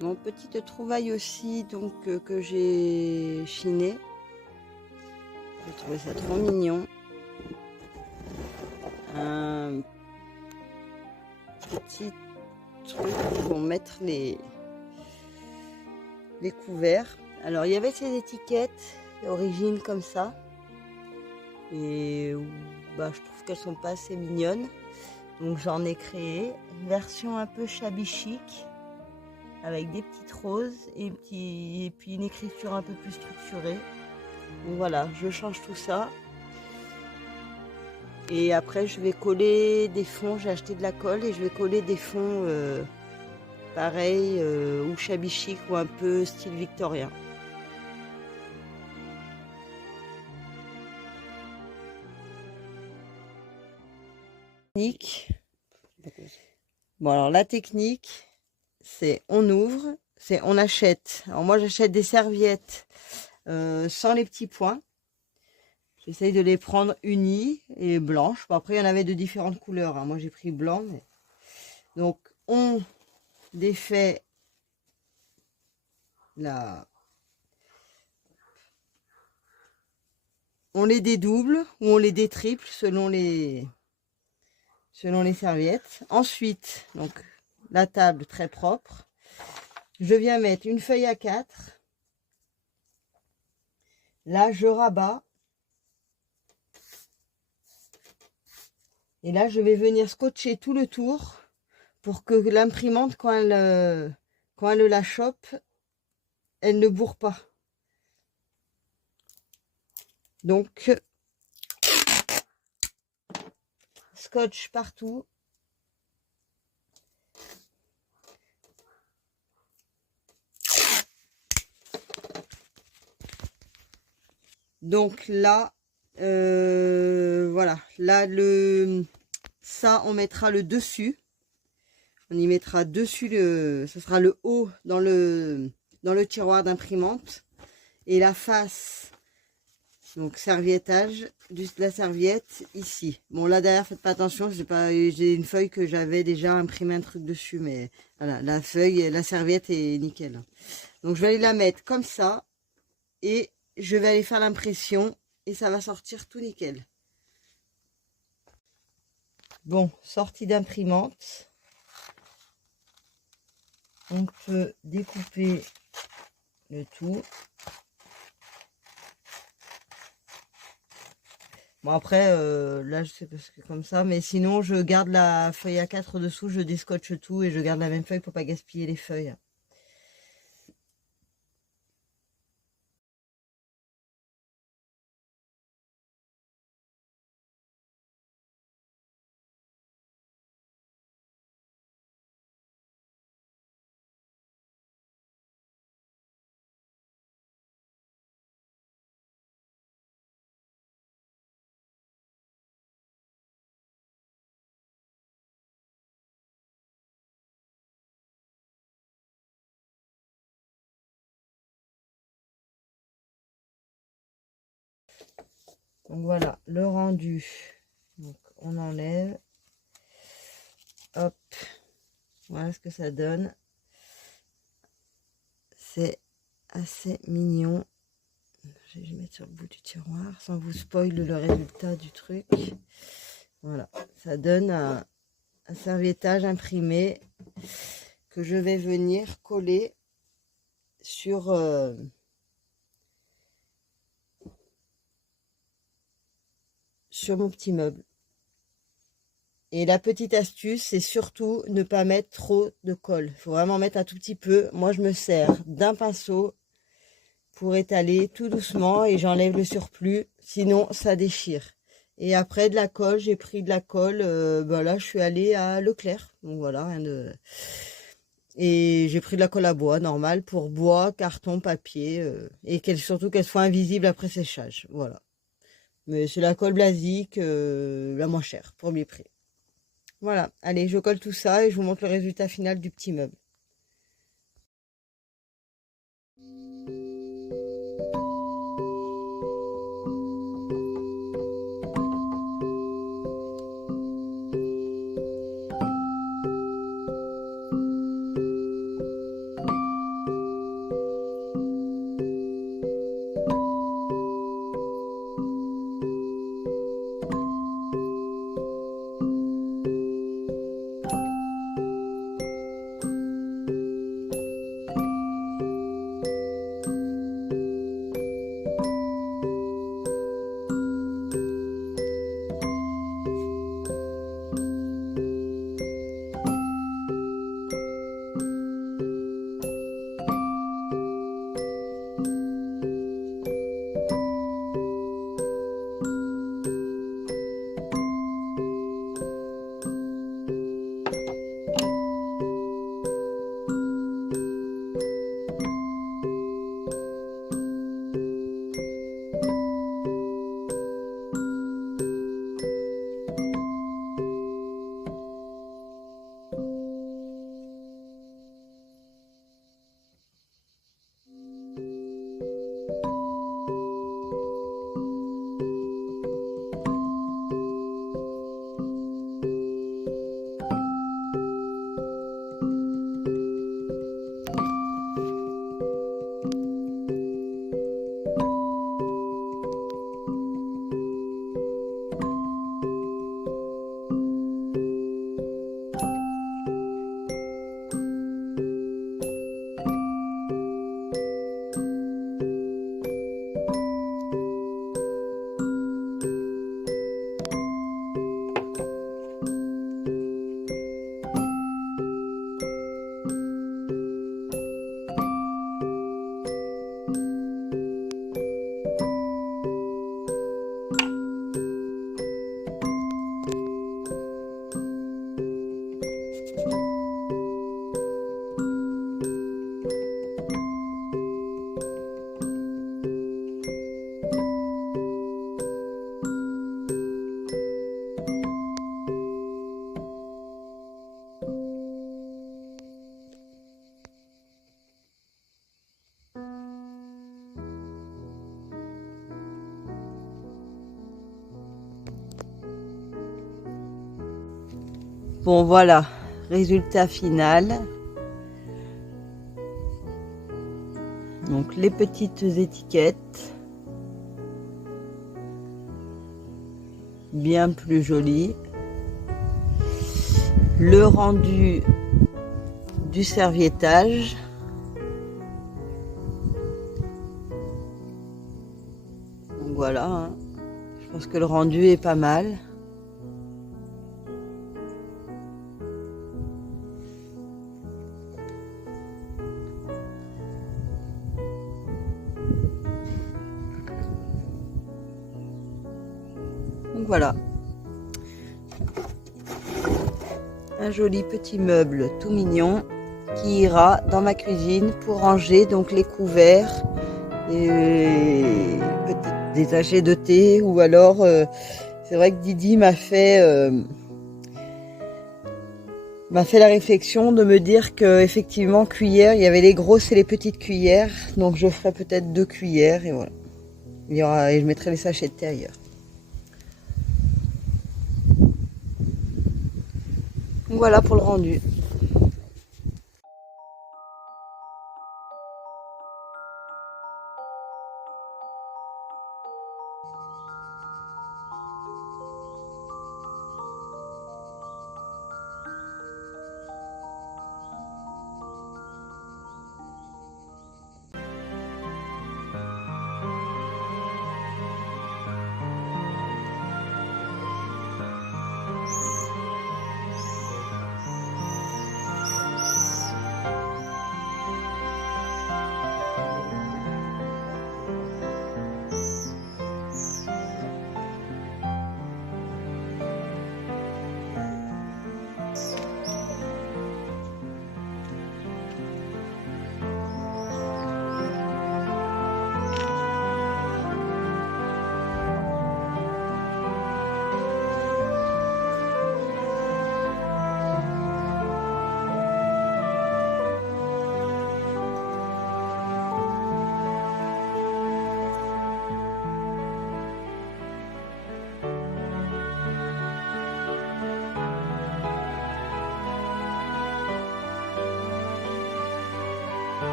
Mon petite trouvaille aussi, donc que j'ai chiné. J'ai trouvé ça trop mignon. Un petit truc pour mettre les couverts. Alors il y avait ces étiquettes d'origine comme ça. Et bah, je trouve qu'elles sont pas assez mignonnes. Donc j'en ai créé une version un peu shabby chic, avec des petites roses et puis une écriture un peu plus structurée. Donc voilà, je change tout ça. Et après, je vais coller des fonds. J'ai acheté de la colle et je vais coller des fonds pareil, ou shabby chic ou un peu style victorien. Bon, alors la technique, c'est on ouvre, on achète. Alors moi, j'achète des serviettes sans les petits points. J'essaye de les prendre unies et blanches. Bon, après, il y en avait de différentes couleurs, hein. Moi, j'ai pris blanc. Mais... Donc, on défait on les dédouble ou on les détriple selon les serviettes. Ensuite, donc la table très propre. Je viens mettre une feuille A4. Là, je rabats. Et là, je vais venir scotcher tout le tour pour que l'imprimante, quand elle la chope, elle ne bourre pas. Donc, scotch partout. Donc là, voilà. Là, ça, on mettra le dessus. On y mettra dessus ce sera le haut dans le tiroir d'imprimante. Et la face, donc serviettage, de la serviette ici. Bon, là derrière, faites pas attention, j'ai une feuille que j'avais déjà imprimé un truc dessus, mais voilà, la feuille, la serviette est nickel. Donc je vais aller la mettre comme ça et je vais aller faire l'impression et ça va sortir tout nickel. Bon, sortie d'imprimante. On peut découper le tout. Bon après, là je sais parce que comme ça, mais sinon je garde la feuille A4 dessous, je déscotche tout et je garde la même feuille pour pas gaspiller les feuilles. Donc voilà, le rendu. Donc on enlève. Hop. Voilà ce que ça donne. C'est assez mignon. Je vais mettre sur le bout du tiroir sans vous spoil le résultat du truc. Voilà, ça donne un serviettage imprimé que je vais venir coller sur sur mon petit meuble. Et la petite astuce, c'est surtout ne pas mettre trop de colle. Il faut vraiment mettre un tout petit peu. Moi, je me sers d'un pinceau pour étaler tout doucement et j'enlève le surplus. Sinon, ça déchire. Et après, de la colle, j'ai pris de la colle. Là, je suis allée à Leclerc. Donc voilà, rien de... Et j'ai pris de la colle à bois, normale, pour bois, carton, papier. Et surtout qu'elle soit invisible après séchage. Voilà. Mais c'est la colle Blasique, la moins chère, premier prix. Voilà, allez, je colle tout ça et je vous montre le résultat final du petit meuble. Bon, voilà, résultat final. Donc, les petites étiquettes. Bien plus jolies. Le rendu du serviettage. Donc, voilà, hein. Je pense que le rendu est pas mal. Donc voilà, un joli petit meuble tout mignon qui ira dans ma cuisine pour ranger donc les couverts, et peut-être des sachets de thé, ou alors c'est vrai que Didi m'a fait la réflexion de me dire que effectivement cuillère, il y avait les grosses et les petites cuillères, donc je ferai peut-être 2 cuillères et voilà. Et je mettrai les sachets de thé ailleurs. Voilà pour le rendu.